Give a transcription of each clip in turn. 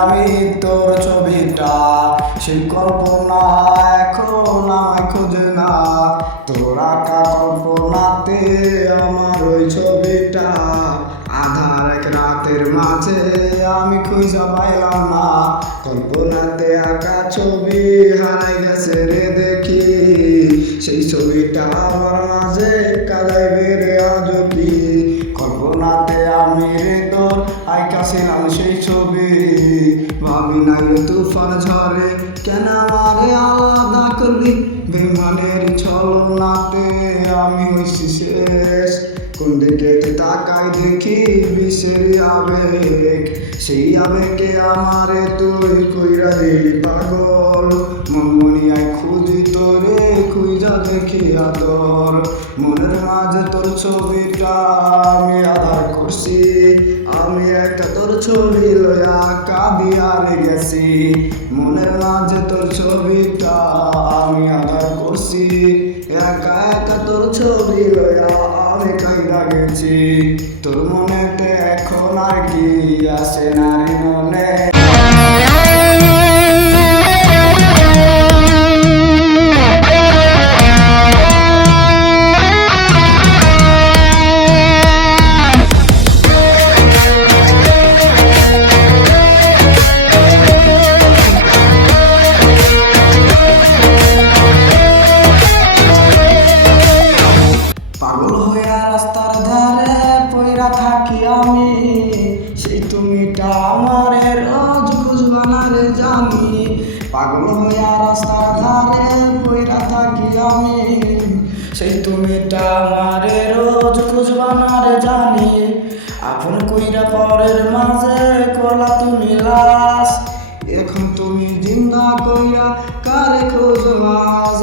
আমি তোর ছবিটা, সেই কল্পনা এখন আমায় খোঁজে না। তোর আঁকা কল্পনাতে আমার ওই ছবিটা আধার এক রাতের মাঝে আমি খুঁজে পাইলাম না। কল্পনাতে আঁকা ছবি হারাই গেছে রে দেখি, সেই ছবিটা আমার মাঝে কাদায় বেড়ে আজও কি। কল্পনাতে আমি রে তোর আঁকাছিলাম সেই ছবি, ভাবি নাই তুফান ঝরে কেন আমারে আলাদা করলি। বেমানের ছলনাতে আমি হইছি শেষ, কোন দিকে তাকাই দেখি বিষের আবেগ। সেই আবেগে আমারে তুই কইরা দিলি পাগল। মন মনিয়ায় খুঁজি তোরে খুঁজা দেখি আদর, মনের মাঝে তোর ছবিটা আমি আধার করছি। আমি একটা তোর ছবি লয়া কাঁদিয়ারে গেছি, মনের মাঝে তোর ছবিটা আমি আধার করছি। একা একা তোর ছবি লয়া আমি কাইরা গেছি। তোর মনেতে এখন আর কি আসে না রে মনে। পাগল হইয়া রাস্তার ধারে পইরা থাকি আমি, সেই তুমিটা আমারে রোজ খুঁজবা না রে জানি। পাগল হইয়া রাস্তার ধারে পইরা থাকি আমি, সেই তুমিটা আমারে রোজ খুঁজবা না রে জানি। আপন কইরা পরের মাঝে করলা তুমি লাশ, এখন তুমি জিন্দা কইরা কারে খুঁজবাস।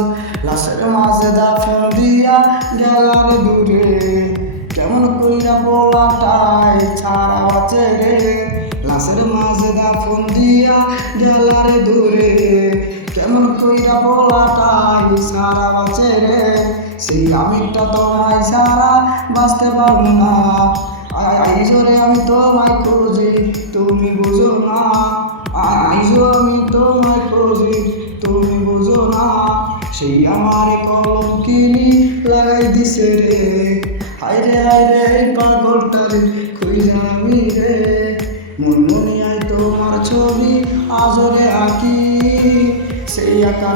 লাশের মাঝে দাফন দিয়া গেলার দূরে, কেমন কইরা বলাটাই ছাড়া বাঁচে রে। লাশের মাঝে দাফন দিয়া গেলার দূরে, কেমন কইরা বলাটাই ছাড়া বাঁচে রে। সেই আমিটা তোমায় ছাড়া বাঁচতে পারব না, আইজরে আমি তোমায় খুঁজি তুমি বুঝো না। আইজো আমি তোমায় খুঁজি তুমি বুঝো না। সেই আমারে কলঙ্কিনী লাগাই দিছে রে, হায়রে হায়রে পাগলটা রে খুঁজা আমি রে। মন মনিয়ায় তোমার ছবি আজরে আঁকি, সেই আঁকা